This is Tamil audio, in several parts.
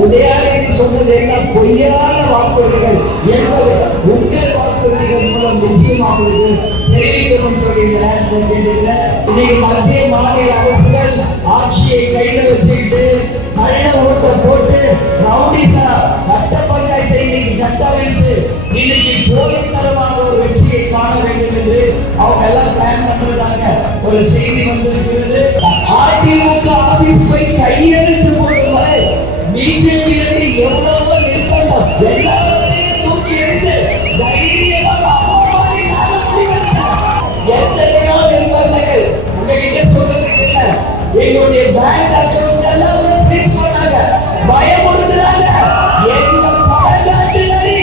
உதயாநிதி சொன்னது எல்லாம் பொய்யான வாக்குறுதிகள் என்பது உங்கள் வாக்குறுதிகள் மூலம் நிச்சயமாக தெரிவிக்கணும் சொல்லி இந்த நேரத்தில் கேட்டுக்கிறேன். இன்னைக்கு மத்திய மாநில அரசுகள் ஆட்சியை கையில வச்சுக்கிட்டு கள்ள ஓட்ட போட்டு ரவுடிசா கட்ட பஞ்சாயத்தை இன்னைக்கு கட்டமைத்து இன்னைக்கு போலித்தனமாக ஒரு வெற்றியை காண வேண்டும் என்று அவங்க எல்லாம் பிளான் பண்றதாங்க ஒரு செய்தி வந்திருக்கிறது. அதிமுக ஆபீஸ் போய் கையெழுத்து போடும் வரை பிஜேபியிலிருந்து எவ்வளவோ நிர்பந்தம் எல்லாத்தையும் தூக்கி எடுத்து தைரியமாக எத்தனையோ நிர்பந்தங்கள் உங்ககிட்ட சொல்றதுக்கு இல்ல. எங்களுடைய பேங்க் அக்கௌண்ட் எல்லாம் ஃப்ரீஸ் பண்ணாங்க, பயமுறுத்துறாங்க. எங்க பணக்காட்டுகளை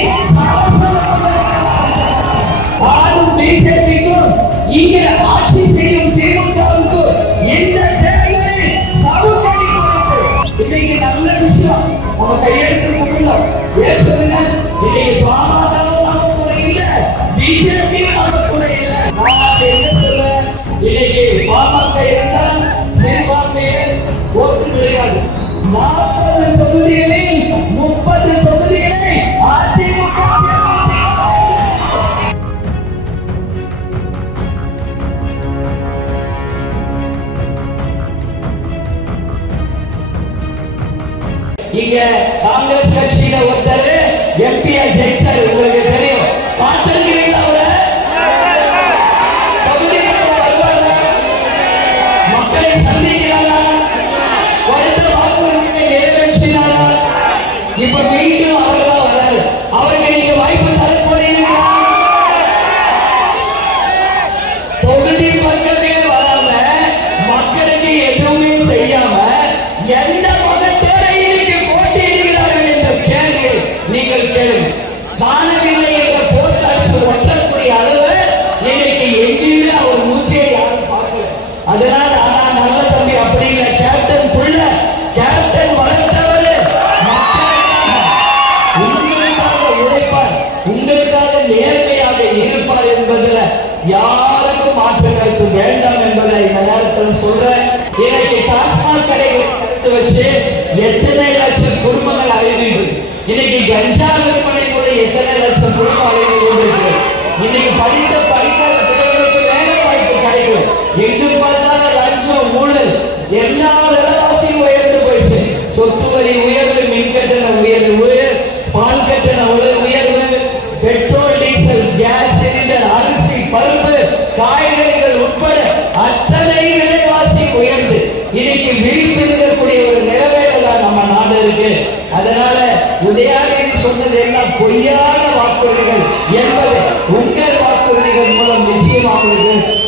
ஆளும் பிஜேபிக்கும் இங்க ஆட்சி செய்யும் திமுகவுக்கும் இந்த தேர்தலில் சமூகடி கொடுத்து இன்னைக்கு நல்ல விஷயம் நம்ம கையெழுத்து கொடுக்கணும். பேசுறதுங்க இன்னைக்கு பாமகவும் நம்ம கூட இல்ல, பிஜேபியும் நம்ம கூட இல்ல. நான் என்ன சொல்றேன், இன்னைக்கு பாமக இருந்தால் சிறுபான்மையர் ஓட்டு கிடையாது. 40 தொகுதிகளில் 30 தொகுதிகளை அதிமுக இங்க காங்கிரஸ் கட்சியில ஒருத்தர் எம்பியா ஜெயிச்சாரு, உங்களுக்கு தெரியும். பார்த்திருக்கிறீங்களா? மக்களை சந்திக்கிறாரா? கொடுத்த வாக்குறுதியை நிறைவேற்றினாரா? இப்ப மீண்டும் அவர்தான் வராரு. அவருக்கு நீங்க வாய்ப்பு தர போறீங்களா? தொகுதி பக்கமே வராம மக்களுக்கு எதுவுமே செய்யாம எந்த நீங்கள் கேளுங்க. காணவில்லை என்ற போஸ்ட் ஆஃபீஸ் ஒட்டக்கூடிய அளவு இன்னைக்கு எங்கேயுமே அவர் மூச்சையை யாரும் பார்க்கல. அதனால நல்ல தம்பி அப்படி இல்லை, கேப்டன் புள்ள, கேப்டன் வளர்த்தவர் உங்களுக்காக உழைப்பார், உங்களுக்காக நேர்மையாக இருப்பார் என்பதில் யாருக்கும் மாற்று கருத்து வேண்டாம் என்பதை இந்த நேரத்தில் சொல்றேன். இன்னைக்கு டாஸ்மாக் கடைகளை கருத்து வச்சு எத்தனை லட்சம் குடும்பங்கள் அழிவுகிறது. இன்னைக்கு கஞ்சா விற்பனை கூட எத்தனை லட்சம் குடும்பம் அடைந்து கொண்டிருக்கிறது. இன்னைக்கு படிக்காத பிள்ளைகளுக்கு வேலை வாய்ப்பு கிடைக்கல. எங்கு பார்த்தாலும் லஞ்சம், ஊழல், எல்லா விலைவாசியும் உயர்ந்து போயிடுச்சு. சொத்து வரி உயர்வு, மின் கட்டண உயர்வு, பால் கட்டண உயர்வு, பெட்ரோல், டீசல், கேஸ் சிலிண்டர், அரிசி, பருப்பு, காய்கறிகள் உட்பட அத்தனை விலைவாசி உயர்ந்து இன்னைக்கு விழிப்பெழுதக்கூடிய ஒரு நிலைமையில தான் நம்ம நாடு இருக்கு. அதனால உதயாநிதி சொன்னது எல்லாம் பொய்யான வாக்குறுதிகள் என்பது உங்கள் வாக்குறுதிகள் மூலம் நிச்சயமாக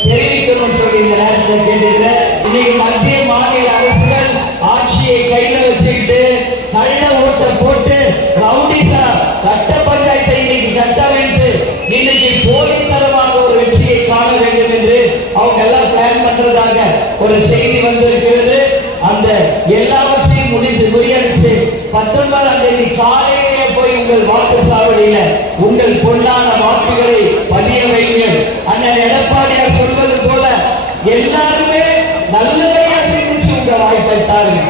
தெரிவிக்கணும் சொல்லி இந்த நேரத்தில் கேட்டுக்கிறேன். இன்னைக்கு மத்திய மாநில அரசுகள் ஆட்சியை கையில வச்சுக்கிட்டு கள்ள ஓட்ட போட்டு ரவுடிசா கட்ட பஞ்சாயத்தை இன்னைக்கு கட்டமைத்து இன்னைக்கு போலித்தனமாக ஒரு வெற்றியை காண வேண்டும் என்று அவங்க எல்லாம் பிளான் பண்றதாக ஒரு செய்தி வந்திருக்கிறது. அந்த எல்லாவற்றையும் முறியடிச்சு 19ஆம் தேதி காலையிலே போய் உங்கள் வாக்கு சாவடியில உங்கள் பொன்னான வாக்குகளை பதிய வைங்கள். அண்ணன் எடப்பாடியார் சொல்வது போல எல்லாருமே நல்லபடியா சிந்திச்சு உங்க வாய்ப்பை தாருங்க.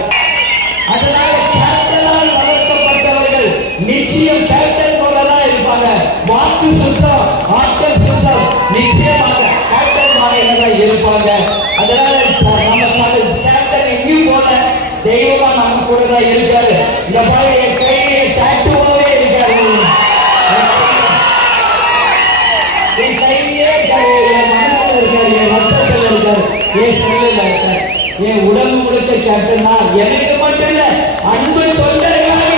அதனால கேப்டனால் வளர்க்கப்பட்டவர்கள் நிச்சயம் கேப்டன் போலதான் இருப்பாங்க. வாக்கு சுத்தம், ஆட்கள் சுத்தம், நிச்சயமாக கேப்டன் மாநிலம் இருப்பாங்க. அதனால நம்ம கேப்டன் எங்கேயும் போல தெய்வமா நம்ம கூட தான் இருக்காரு. இந்த மாதிரி என் கையில டாட்டூவாவே இருக்காரு. என் கையிலே என் மனசுல இருக்காரு, என் ரத்தத்துல இருக்காரு, என் செல்லுல இருக்காரு. என் உடம்பு முழுக்க கேப்டன் தான். எனக்கு மட்டும் இல்ல, அன்பு தொண்டர்களாக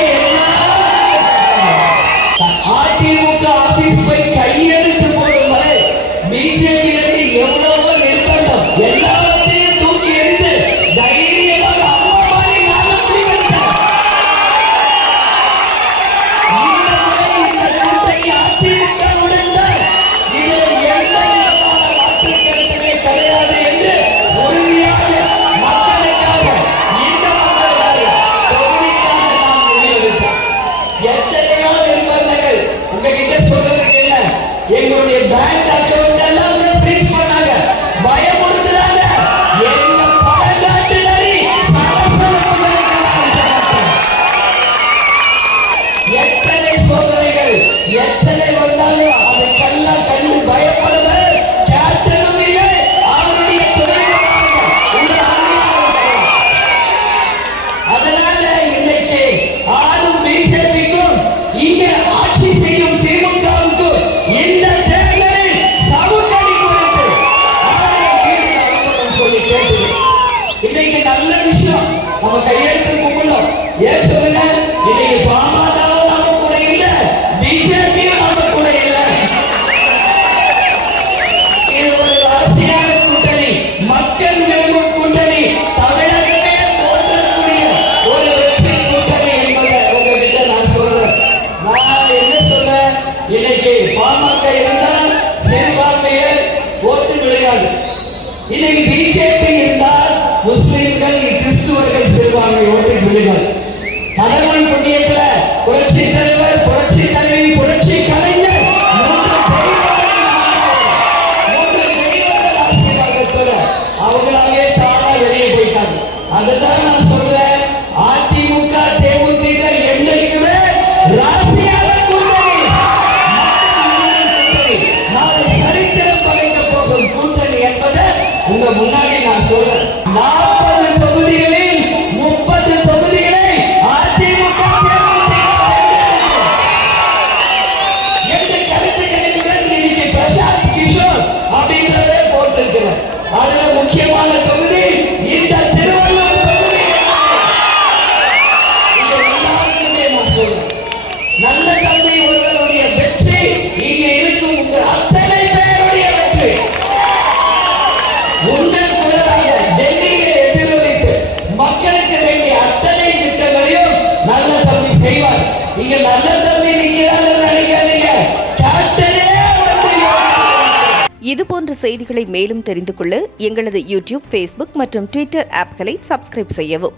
அதிமுக ஆபீஸ் போய் கையெழுத்து போடும் வரை பிஜேபியிலிருந்து எவ்வளவோ நிர்பந்தம் எல்லாத்தையும் தூக்கி எடுத்து தைரியமாக கிடையாது என்று உறுதியாக மக்களுக்காக இந்த மக்கள் ஏன் சொல்லுங்க? இன்னைக்கு பாமகவும் நம்ம கூட இல்ல, பிஜேபியும் நம்ம கூட இல்ல. இது ஒரு அரசியல் கூட்டணி, மக்கள் விரும்பும் கூட்டணி, தமிழகமே போற்றக்கூடிய ஒரு வெற்றி கூட்டணி என்பதை உங்ககிட்ட நான் சொல்றேன். நான் என்ன சொல்றேன்? இன்னைக்கு பாமக இருந்தால் சிறுபான்மையர் ஓட்டு விளையாது. இன்னைக்கு பிஜேபி இருந்தால் முஸ்லிம்கள், கிறிஸ்துவர்கள் சிறுபான்மை ஓட்டு விளையாது. கடவுள் புண்ணியத்துல புரட்சி தலைவர், புரட்சி தலைவி, புரட்சி கலைஞர் மூன்று தெய்வங்கள் ஆசீர்வாதத்தோட அவங்களாவே தானா வெளியே போயிட்டாங்க. அதுதான் நான் சொல்றேன், அதிமுக தேமுதிக என்னைக்குமே ராசியாக கூட்டணி, நாளை சரித்திரம் படைக்க போகும் கூட்டணி என்பதை உங்க முன்னாடி நான் சொல்றேன். 40 தொகுதிகளில் 30 தொகுதிகளை அதிமுக என்ற கருத்து கணிப்புகள் இன்னைக்கு பிரசாந்த் கிஷோர் அப்படின்றவரே போட்டிருக்கிறார். அதுல முக்கியமான தொகுதி இந்த திருவள்ளூர் தொகுதி. இங்க எல்லாருக்குமே நான் சொல்றேன், நல்ல தம்பி ஒருவருடைய வெற்றி இங்க இருக்கும் உங்கள் அத்தனை பேருடைய வெற்றி. உங்கள் குரலாக டெல்லியில எதிரொலித்து மக்களுக்கு வேண்டிய அத்தனை திட்டங்களையும் நல்ல தம்பி செய்வார். இங்க நல்ல தம்பி நிக்கிறான்னு நினைக்காதீங்க, கேப்டனே வந்து. இதுபோன்ற செய்திகளை மேலும் தெரிந்து கொள்ள எங்களது யூடியூப், ஃபேஸ்புக் மற்றும் ட்விட்டர் ஆப்களை சப்ஸ்கிரைப் செய்யவும்.